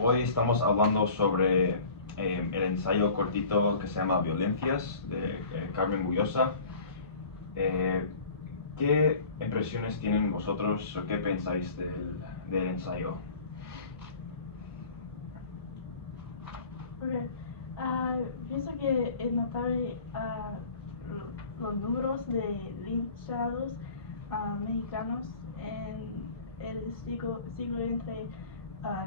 Hoy estamos hablando sobre el ensayo cortito que se llama Violencias de Carmen Bullosa. ¿Qué impresiones tienen vosotros o qué pensáis del ensayo? Okay. Pienso que es notable los números de linchados mexicanos en el siglo entre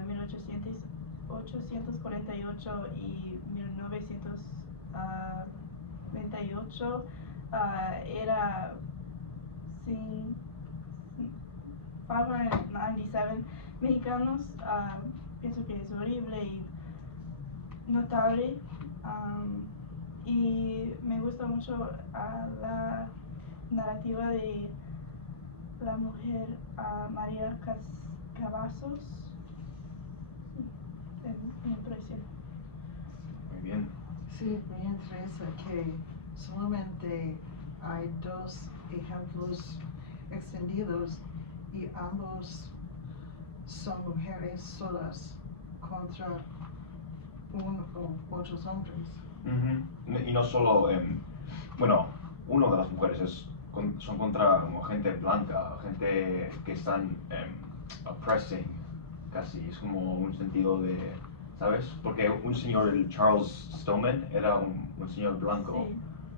1848 y 1928. Era 597 mexicanos. Pienso que es horrible y notable, y me gusta mucho la narrativa de la mujer María Cavazos. Me impresiona. Muy bien. Sí, me interesa que solamente hay dos ejemplos extendidos y ambos son mujeres solas contra otros hombres. Y no solo, una de las mujeres son contra como gente blanca, gente que están oppressing, casi, es como un sentido de, ¿sabes? Porque un señor, el Charles Stillman, era un señor blanco, Sí.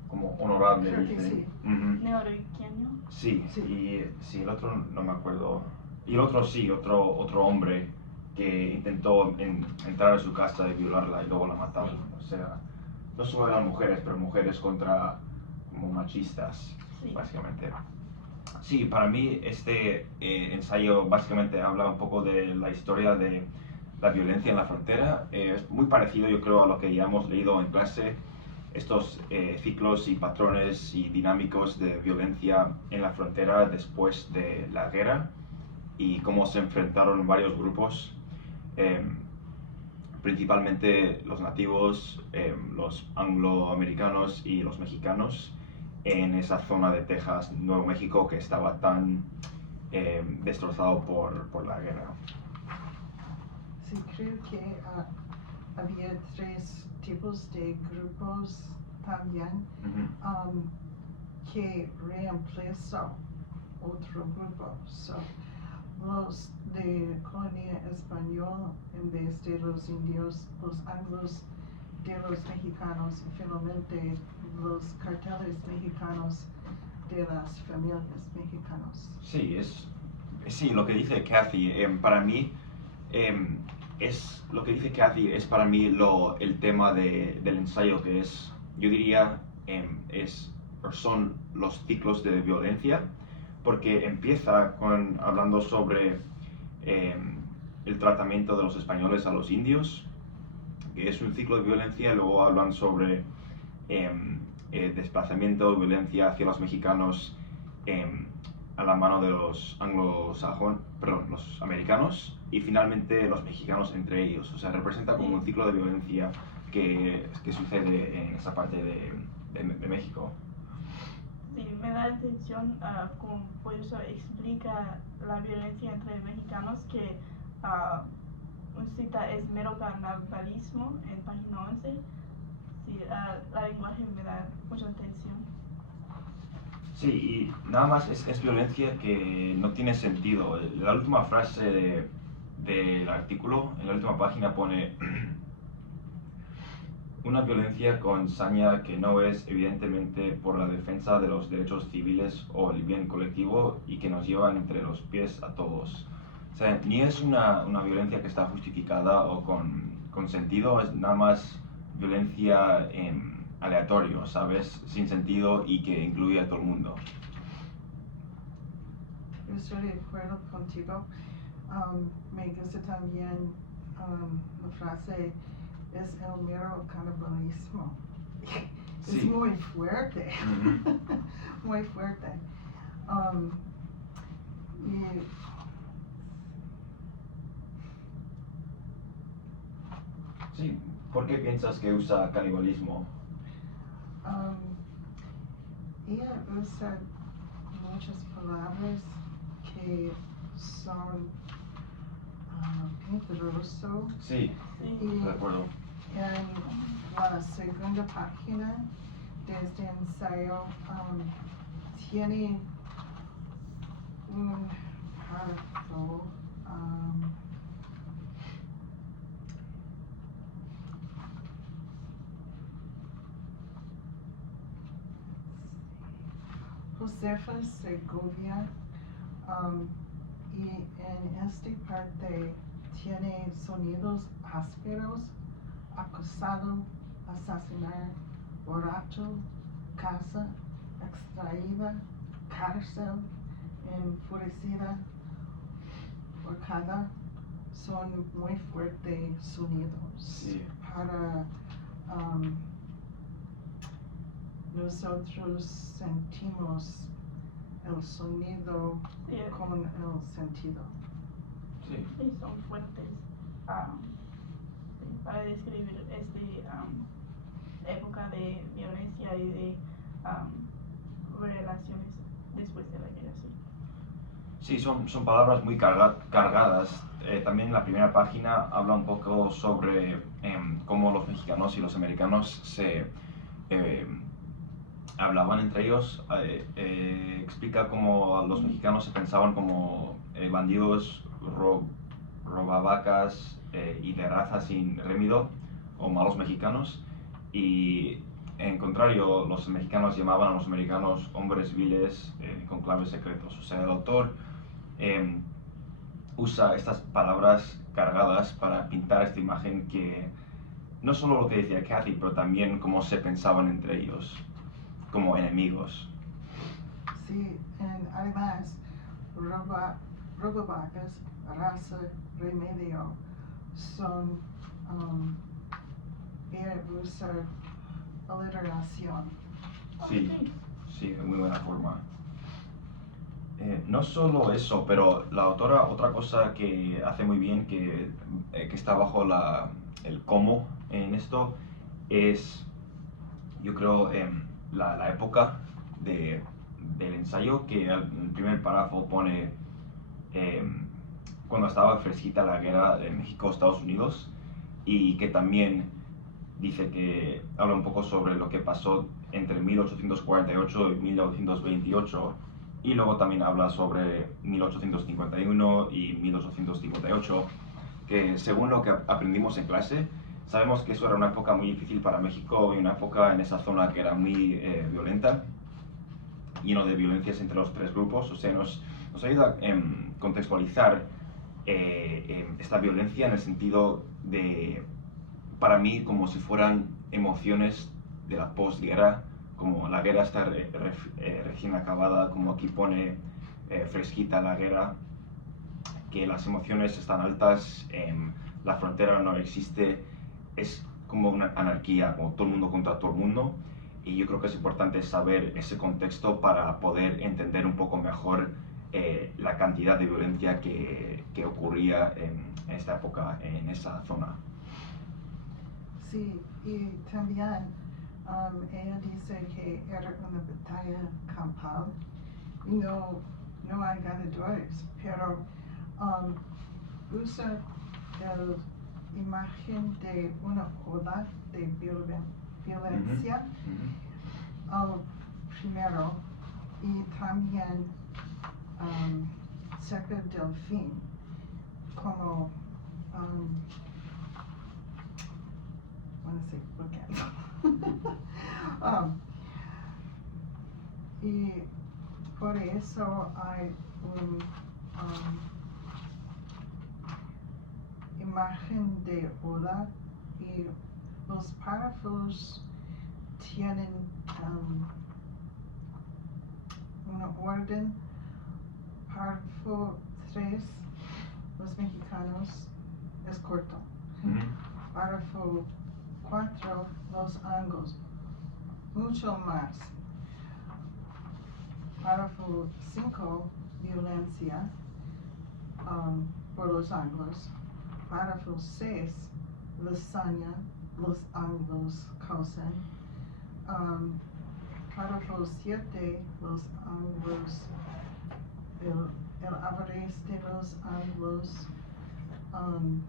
como honorable. Creo que dicen. sí. Neoyorquino. Sí, Sí. y sí, el otro no me acuerdo. Y el otro sí, otro hombre que intentó entrar a su casa y violarla y luego la mataron. O sea, no solo eran mujeres, pero mujeres contra como machistas, Sí. básicamente. Sí, para mí este ensayo básicamente habla un poco de la historia de la violencia en la frontera. Es muy parecido, yo creo, a lo que ya hemos leído en clase, estos ciclos y patrones y dinámicos de violencia en la frontera después de la guerra y cómo se enfrentaron varios grupos, principalmente los nativos, los angloamericanos y los mexicanos, en esa zona de Texas, Nuevo México, que estaba tan destrozado por la guerra. Sí, creo que había tres tipos de grupos también que reemplazó otro grupo. So, los de colonia española en vez de los indios, los anglos de los mexicanos y finalmente los carteles mexicanos de las familias mexicanas. Sí, lo que dice Kathy, para mí, lo que dice Kathy es para mí el tema del ensayo, que es, yo diría, son los ciclos de violencia, porque empieza hablando sobre el tratamiento de los españoles a los indios, que es un ciclo de violencia. Luego hablan sobre desplazamiento, violencia hacia los mexicanos a la mano de los los americanos, y finalmente los mexicanos entre ellos. O sea, representa como un ciclo de violencia que sucede en esa parte de México. Sí, me da la intención como por eso explica la violencia entre mexicanos, que una cita es mero carnavalismo en página 11. Sí, la lenguaje me da mucha atención. Sí, y nada más es violencia que no tiene sentido. La última frase del artículo, en la última página, pone una violencia con saña que no es evidentemente por la defensa de los derechos civiles o el bien colectivo y que nos llevan entre los pies a todos. O sea, ni es una violencia que está justificada o con sentido, es nada más violencia aleatorio, ¿sabes? Sin sentido y que incluye a todo el mundo. Yo estoy de acuerdo contigo. Me gusta también la frase, es el mero canibalismo. Sí. Es muy fuerte, muy fuerte. Y Sí, ¿por qué piensas que usa canibalismo? ella usa muchas palabras que son medroso. Sí, Sí. de acuerdo. En la segunda página de este ensayo tiene un párrafo Josefa Segovia y en esta parte tiene sonidos ásperos: acusado, asesinar, borracho, casa, extraída, cárcel, enfurecida, horcada. Son muy fuertes sonidos Sí. para nosotros sentimos el sonido Sí, con el sentido. Sí. sí, son fuertes sí, para describir esta época de violencia y de relaciones después de la guerra. Sí. Sí, son palabras muy cargadas. También la primera página habla un poco sobre cómo los mexicanos y los americanos se hablaban entre ellos. Explica cómo los mexicanos se pensaban como bandidos, robavacas y de raza sin rémido, o malos mexicanos. Y en contrario, los mexicanos llamaban a los americanos hombres viles con claves secretos. O sea, el autor usa estas palabras cargadas para pintar esta imagen que no solo lo que decía Kathy, pero también cómo se pensaban entre ellos, como enemigos. Sí, además, robavacas, raza, remedio son usa aliteración. Sí, sí, de muy buena forma. No solo eso, pero la autora, otra cosa que hace muy bien, que está bajo el cómo en esto, es, yo creo, la época del ensayo, que el primer párrafo pone cuando estaba fresquita la guerra de México-Estados Unidos, y que también dice que habla un poco sobre lo que pasó entre 1848 y 1928, y luego también habla sobre 1851 y 1858, que según lo que aprendimos en clase, sabemos que eso era una época muy difícil para México y una época en esa zona que era muy violenta, lleno de violencias entre los tres grupos. O sea, nos ayuda a contextualizar esta violencia en el sentido de, para mí, como si fueran emociones de la posguerra, como la guerra está recién acabada, como aquí pone fresquita la guerra, que las emociones están altas, la frontera no existe, es como una anarquía, como todo el mundo contra todo el mundo. Y yo creo que es importante saber ese contexto para poder entender un poco mejor la cantidad de violencia que ocurría en esta época, en esa zona. Sí, y también ella dice que era una batalla campal y no hay ganadores, pero usa la imagen de una ola de violencia al primero, y también cerca del fin, como y por eso hay imagen de ola, y los párrafos tienen una orden. Párrafo 3, los mexicanos, es corto. Párrafo 4, los anglos, mucho más. Párrafo 5, violencia por los anglos. Párrafo 6, lasaña, los anglos causan. Párrafo 7, los anglos, el avarice de los anglos Um,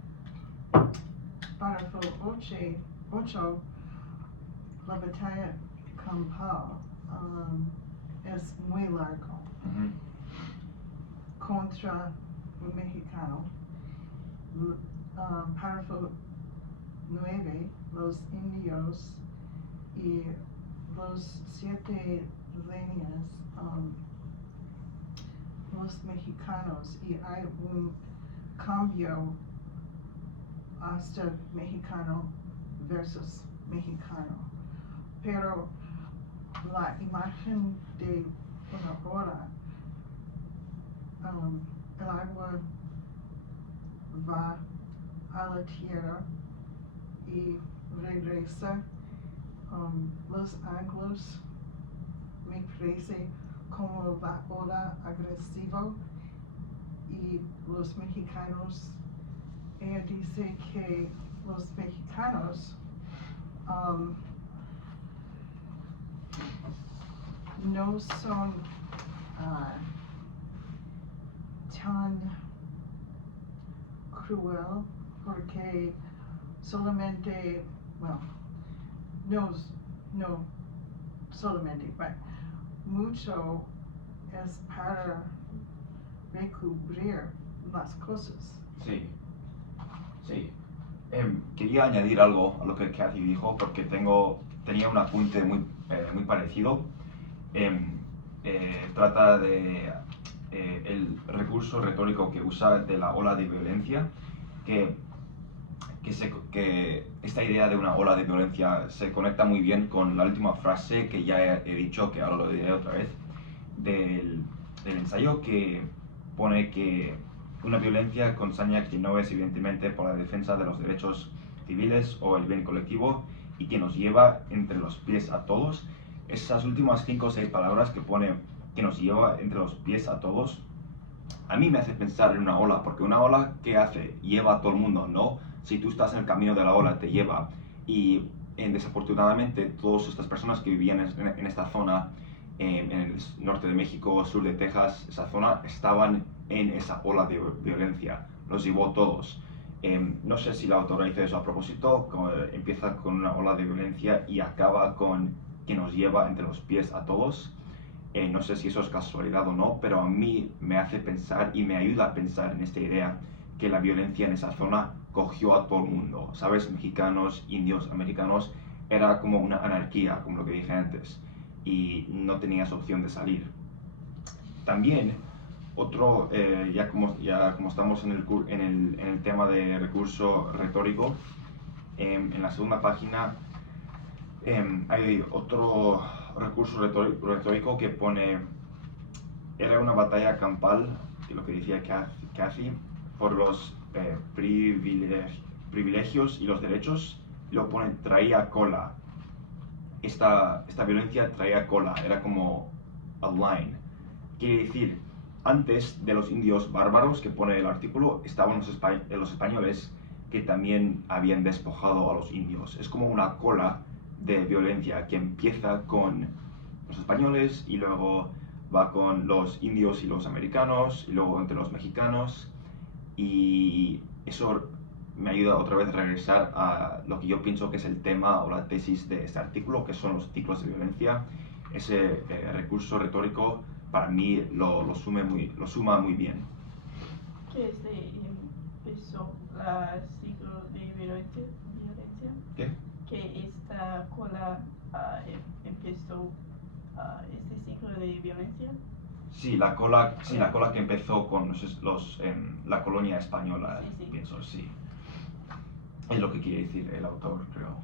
Párrafo 8, la batalla campal es muy largo Ujú. contra un mexicano. Párrafo 9, los indios y los 7 líneas, los mexicanos, y hay un cambio hasta mexicano versus mexicano. Pero la imagen de una hora, el agua va a la tierra y regresa. Los anglos me parece como la ola agresiva, y los mexicanos, ella dice que los mexicanos no son tan cruel porque solamente, well, no solamente, but mucho es para recubrir las cosas. Sí, sí. Quería añadir algo a lo que Kathy dijo porque tenía un apunte muy parecido. Trata de el recurso retórico que usa de la ola de violencia, que esta idea de una ola de violencia se conecta muy bien con la última frase que ya he dicho, que ahora lo diré otra vez, del ensayo, que pone que una violencia con saña que no es evidentemente por la defensa de los derechos civiles o el bien colectivo y que nos lleva entre los pies a todos. Esas últimas 5 o 6 palabras que pone que nos lleva entre los pies a todos, a mí me hace pensar en una ola, porque una ola, ¿qué hace? Lleva a todo el mundo, ¿no? Si tú estás en el camino de la ola, te lleva. Y desafortunadamente, todas estas personas que vivían en esta zona, en el norte de México, sur de Texas, esa zona, estaban en esa ola de violencia. Los llevó todos. No sé si la autora hizo eso a propósito, empieza con una ola de violencia y acaba con que nos lleva entre los pies a todos. No sé si eso es casualidad o no, pero a mí me hace pensar y me ayuda a pensar en esta idea que la violencia en esa zona cogió a todo el mundo, ¿sabes? Mexicanos, indios, americanos, era como una anarquía, como lo que dije antes, y no tenías opción de salir. También, ya como estamos en el tema de recurso retórico, en la segunda página hay otro recurso retórico que pone: era una batalla campal, que es lo que decía Kathy, por los privilegios y los derechos. Lo pone: traía cola. Esta violencia traía cola, era como a line. Quiere decir, antes de los indios bárbaros, que pone el artículo, estaban los españoles, que también habían despojado a los indios. Es como una cola de violencia que empieza con los españoles y luego va con los indios y los americanos y luego entre los mexicanos, y eso me ayuda otra vez a regresar a lo que yo pienso que es el tema o la tesis de este artículo, que son los ciclos de violencia. Ese recurso retórico para mí lo suma muy bien. ¿Qué empezó el ciclo de violencia? ¿Qué? Que esta cola empezó este ciclo de violencia. Sí, la cola que empezó con la colonia española, Sí. pienso, sí. Es lo que quiere decir el autor, creo.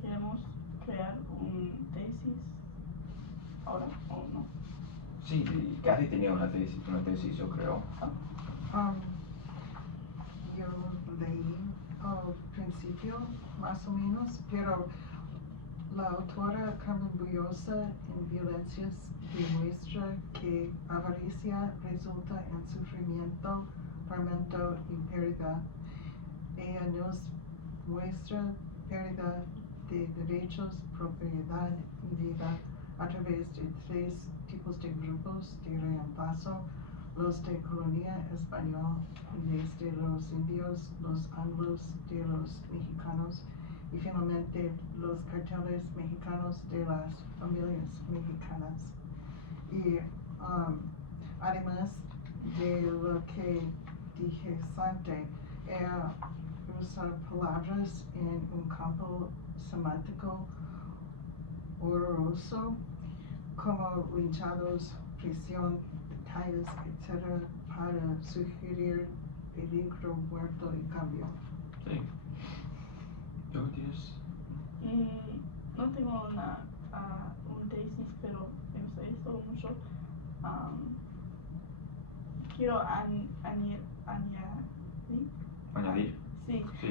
¿Queremos crear un tesis ahora o no? Sí, Kathy tenía una tesis, yo creo. Yo leí al principio, más o menos, pero la autora Carmen Bujosa en Violencias demuestra que avaricia resulta en sufrimiento, tormento y pérdida. Ella nos muestra pérdida de derechos, propiedad y vida a través de 3 tipos de grupos de reemplazo: los de colonia española desde los indios, los anglos de los mexicanos y finalmente los carteles mexicanos de las familias mexicanas. Y además de lo que dije antes, era usar palabras en un campo semántico horroroso como linchados, prisión, detalles, etc., para sugerir peligro, muerto y cambio. Sí. ¿Tú tienes? No tengo un tesis, pero me gusta esto mucho. Quiero añadir. ¿Añadir? Sí. Sí.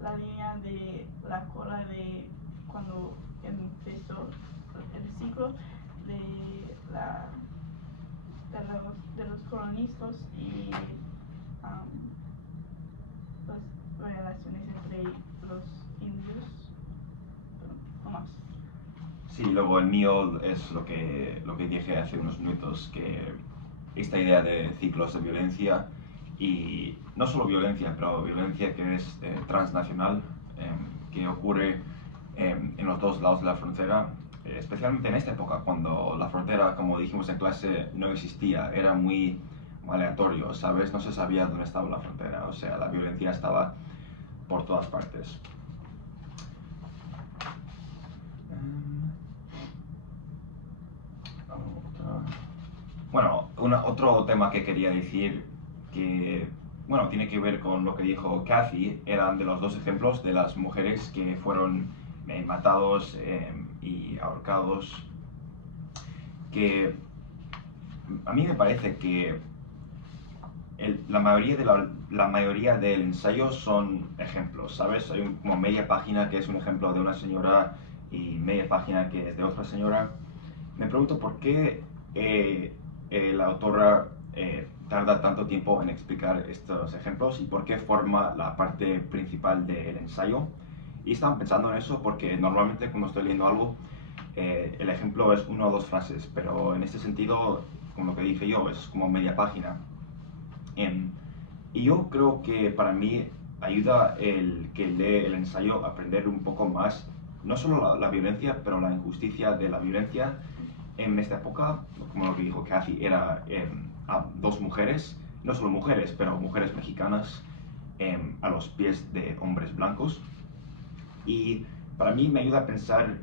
La línea de la cola de cuando empezó el ciclo de los colonistas y las relaciones entre los indios. No más. Sí, luego el mío es lo que dije hace unos minutos, que esta idea de ciclos de violencia, y no solo violencia, pero violencia que es transnacional, que ocurre en los dos lados de la frontera, especialmente en esta época, cuando la frontera, como dijimos en clase, no existía, era muy aleatorio, ¿sabes? No se sabía dónde estaba la frontera, o sea, la violencia estaba por todas partes. Bueno, otro tema que quería decir que, bueno, tiene que ver con lo que dijo Kathy, eran de los dos ejemplos de las mujeres que fueron matados y ahorcados, que a mí me parece que la mayoría del ensayo son ejemplos, ¿sabes? Hay como media página que es un ejemplo de una señora y media página que es de otra señora. Me pregunto por qué la autora tarda tanto tiempo en explicar estos ejemplos y por qué forma la parte principal del ensayo. Y estaba pensando en eso porque normalmente cuando estoy leyendo algo, el ejemplo es una o dos frases, pero en este sentido, como lo que dije yo, es como media página. Y yo creo que para mí ayuda el que lee el ensayo a aprender un poco más, no solo la violencia, pero la injusticia de la violencia. En esta época, como lo que dijo Kathy, era a dos mujeres, no solo mujeres, pero mujeres mexicanas a los pies de hombres blancos. Y para mí me ayuda a pensar,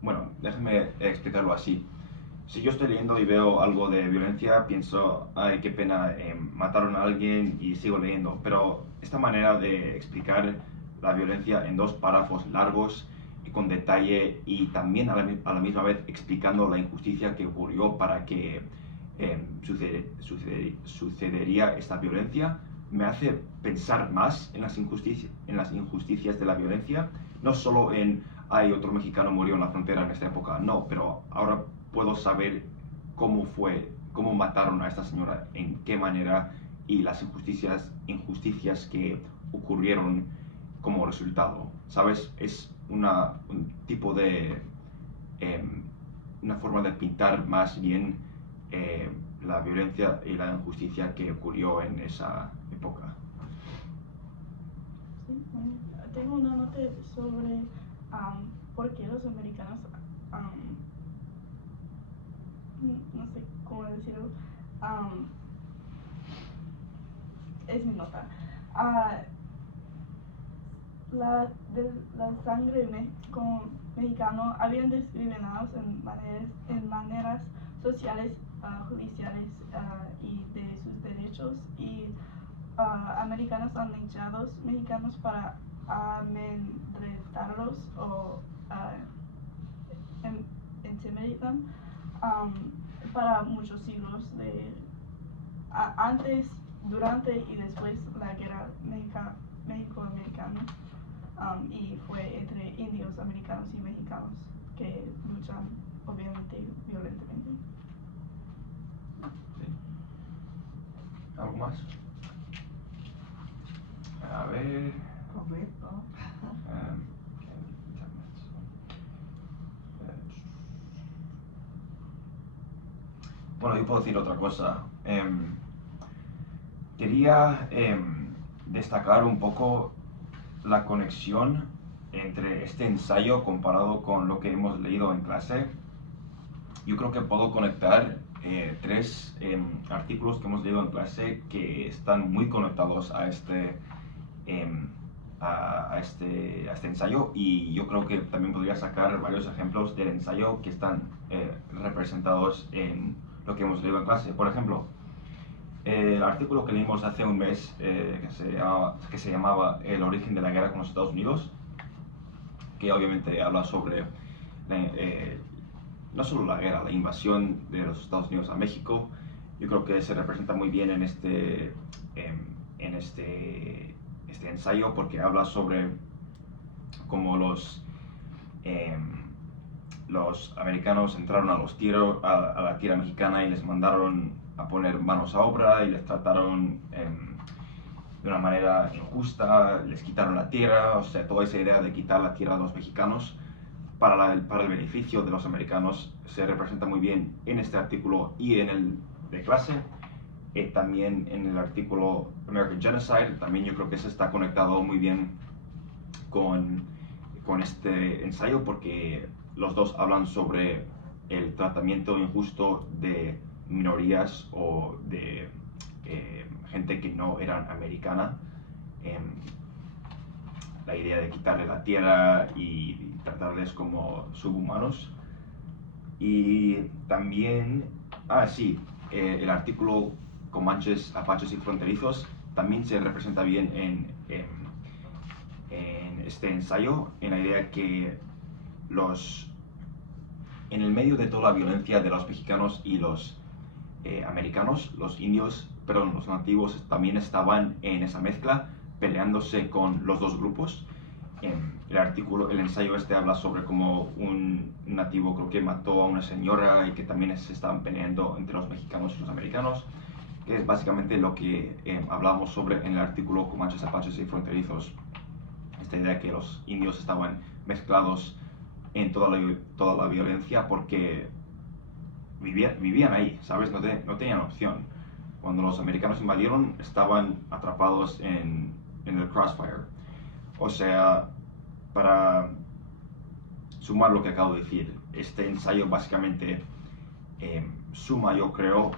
bueno, déjenme explicarlo así. Si yo estoy leyendo y veo algo de violencia, pienso, ay, qué pena, mataron a alguien y sigo leyendo. Pero esta manera de explicar la violencia en dos párrafos largos, con detalle y también a la misma vez explicando la injusticia que ocurrió para que sucedería esta violencia, me hace pensar más en las injusticias de la violencia, no solo en, ay, otro mexicano murió en la frontera en esta época, no, pero ahora puedo saber cómo mataron a esta señora, en qué manera y las injusticias que ocurrieron como resultado, ¿sabes? Es un tipo de, una forma de pintar más bien la violencia y la injusticia que ocurrió en esa época. Sí, tengo una nota sobre por qué los americanos, no sé cómo decirlo, es mi nota. La sangre mexicano habían discriminados en maneras sociales, judiciales y de sus derechos, y americanos han linchado mexicanos para amedrentarlos o intimidarlos para muchos siglos antes, durante y después la guerra México-americana, y fue entre indios americanos y mexicanos que luchan obviamente violentamente. Sí. ¿Algo más? A ver. Correcto. Bueno, puedo decir otra cosa. Quería destacar un poco la conexión entre este ensayo comparado con lo que hemos leído en clase. Yo creo que puedo conectar tres artículos que hemos leído en clase que están muy conectados a este ensayo, y yo creo que también podría sacar varios ejemplos del ensayo que están representados en lo que hemos leído en clase. Por ejemplo, el artículo que leímos hace un mes que se llamaba El origen de la guerra con los Estados Unidos, que obviamente habla sobre no solo la guerra, la invasión de los Estados Unidos a México. Yo creo que se representa muy bien en este ensayo, porque habla sobre cómo los americanos entraron a la tierra mexicana y les mandaron a poner manos a obra y les trataron de una manera injusta, les quitaron la tierra. O sea, toda esa idea de quitar la tierra a los mexicanos para el beneficio de los americanos se representa muy bien en este artículo y en el de clase. También en el artículo American Genocide, también yo creo que se está conectado muy bien con este ensayo, porque los dos hablan sobre el tratamiento injusto de minorías o de gente que no eran americana. La idea de quitarle la tierra y tratarles como subhumanos. Y también, el artículo Comanches, Apaches y Fronterizos también se representa bien en este ensayo, en la idea que en el medio de toda la violencia de los mexicanos y los americanos, los nativos también estaban en esa mezcla, peleándose con los dos grupos. El ensayo habla sobre cómo un nativo, creo que mató a una señora, y que también se estaban peleando entre los mexicanos y los americanos, que es básicamente lo que hablamos sobre en el artículo Comanches, Apaches y Fronterizos. Esta idea que los indios estaban mezclados en toda la violencia porque vivían ahí, ¿sabes? No tenían opción. Cuando los americanos invadieron, estaban atrapados en el crossfire. O sea, para sumar lo que acabo de decir, este ensayo básicamente suma, yo creo,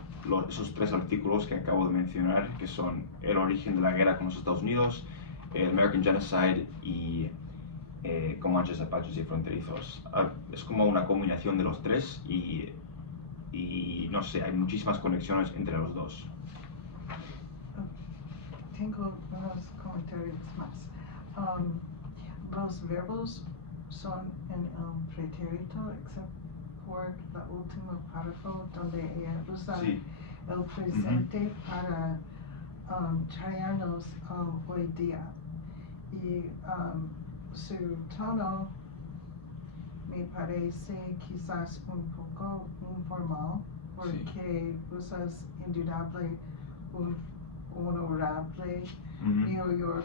esos tres artículos que acabo de mencionar, que son El origen de la guerra con los Estados Unidos, el American Genocide y Comanches, Apaches y Fronterizos. Es como una combinación de los tres, y no sé, hay muchísimas conexiones entre los dos. Tengo unos comentarios más. Los verbos son en el pretérito, excepto por la última párrafo, donde ella usa Sí. el presente para traernos hoy día. Y su tono me parece quizás un poco informal, porque usas indudable, honorable, New York,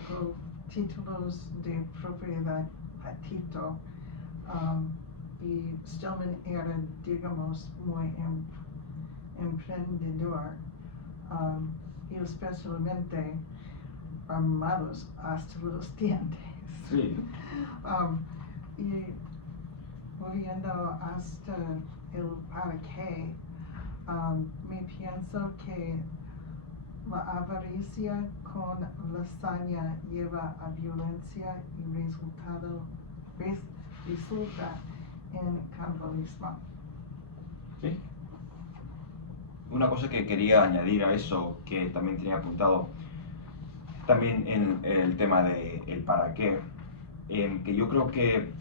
títulos de propiedad patito, y Stillman era, digamos, muy emprendedor, y especialmente armados hasta los dientes. Sí. Y volviendo hasta el para qué, me pienso que la avaricia con lasaña lleva a violencia y resulta en canibalismo. Sí. Una cosa que quería añadir a eso, que también tenía apuntado, también en el tema de el para qué, que yo creo que,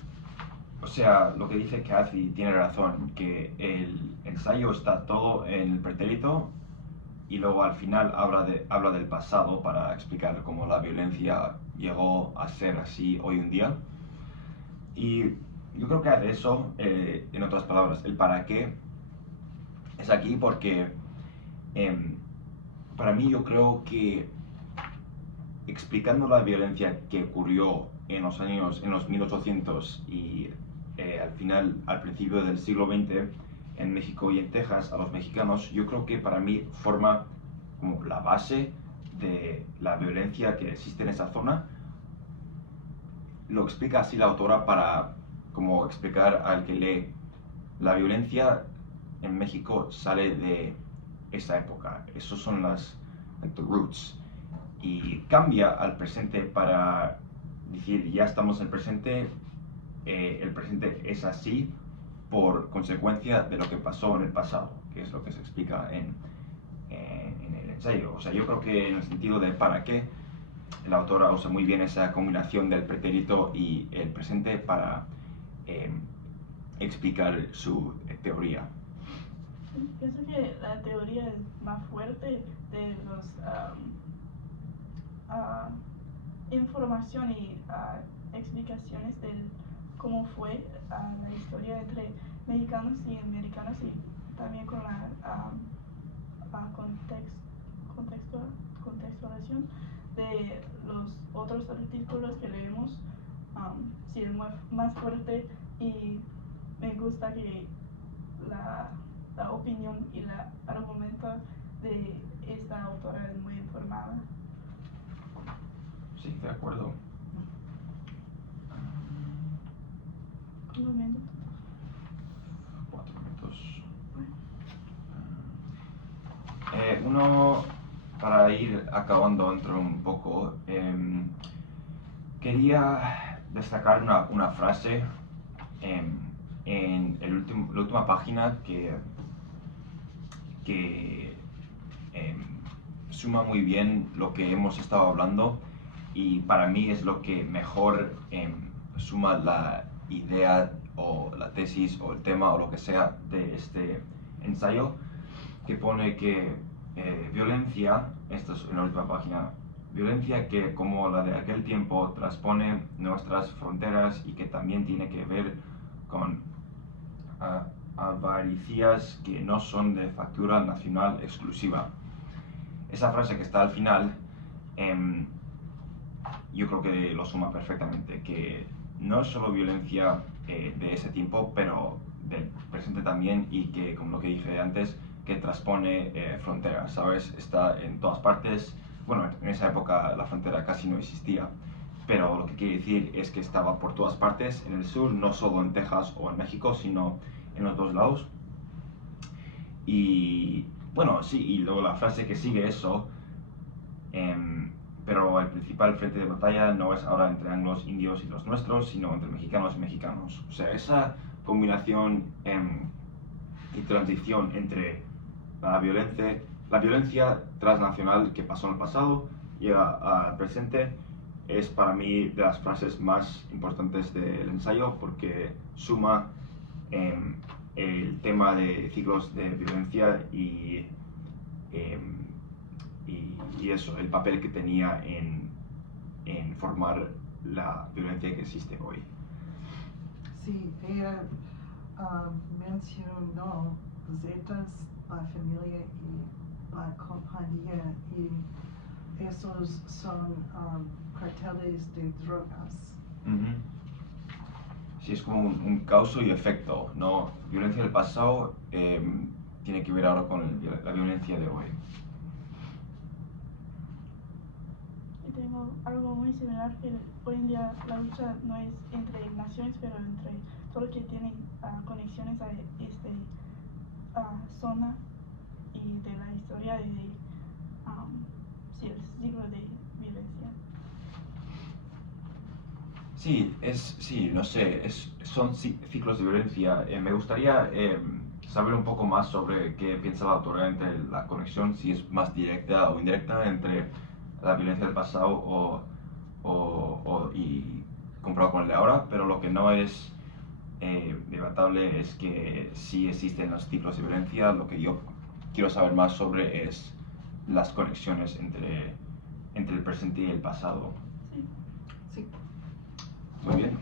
o sea, lo que dice Kathy tiene razón, que el ensayo está todo en el pretérito, y luego al final habla del pasado para explicar cómo la violencia llegó a ser así hoy en día. Y yo creo que hace eso, en otras palabras, el para qué es aquí porque para mí yo creo que explicando la violencia que ocurrió en los 1800 y al principio del siglo XX, en México y en Texas a los mexicanos, yo creo que para mí forma como la base de la violencia que existe en esa zona. Lo explica así la autora para como explicar al que lee. La violencia en México sale de esa época, esos son the roots, y cambia al presente para decir ya estamos en el presente es así por consecuencia de lo que pasó en el pasado, que es lo que se explica en el ensayo. O sea, yo creo que en el sentido de para qué, la autora usa muy bien esa combinación del pretérito y el presente para explicar su teoría. Pienso que la teoría es más fuerte de los información y explicaciones de cómo fue la historia entre mexicanos y americanos, y también con la contextualización de los otros artículos que leemos. Sí, es más fuerte, y me gusta que la opinión y el argumento de esta autora es muy informada. Sí, de acuerdo. ¿Cuántos minutos? 4 minutos. Uno, para ir acabando dentro un poco, quería destacar una frase en la última página que suma muy bien lo que hemos estado hablando, y para mí es lo que mejor suma la idea o la tesis o el tema o lo que sea de este ensayo, que pone que violencia, esto es en la última página, violencia que como la de aquel tiempo transpone nuestras fronteras y que también tiene que ver con avaricias que no son de factura nacional exclusiva. Esa frase que está al final, yo creo que lo suma perfectamente, que no es solo violencia de ese tiempo, pero del presente también, y que, como lo que dije antes, que transpone fronteras, ¿sabes? Está en todas partes. Bueno, en esa época la frontera casi no existía, pero lo que quiere decir es que estaba por todas partes en el sur, no solo en Texas o en México, sino en los dos lados. Y bueno, sí, y luego la frase que sigue eso, pero el principal frente de batalla no es ahora entre anglos, indios y los nuestros, sino entre mexicanos y mexicanos. O sea, esa combinación y transición entre la violencia transnacional que pasó en el pasado llega al presente, es para mí de las frases más importantes del ensayo, porque suma el tema de ciclos de violencia y eso, el papel que tenía en formar la violencia que existe hoy. Sí, ella mencionó Zetas, la familia y la compañía, y esos son carteles de drogas. Sí, es como un causa y efecto, ¿no? Violencia del pasado tiene que ver ahora con la violencia de hoy. Y tengo algo muy similar, que hoy en día la lucha no es entre naciones, pero entre todos los que tienen conexiones a esta zona y de la historia de el ciclo de violencia. Sí, no sé, son ciclos de violencia. Me gustaría saber un poco más sobre qué piensa la autora entre la conexión, si es más directa o indirecta, entre la violencia del pasado y comparado con el de ahora, pero lo que no es debatable es que sí existen los ciclos de violencia. Lo que yo quiero saber más sobre es las conexiones entre el presente y el pasado. Sí. Sí. Muy bien.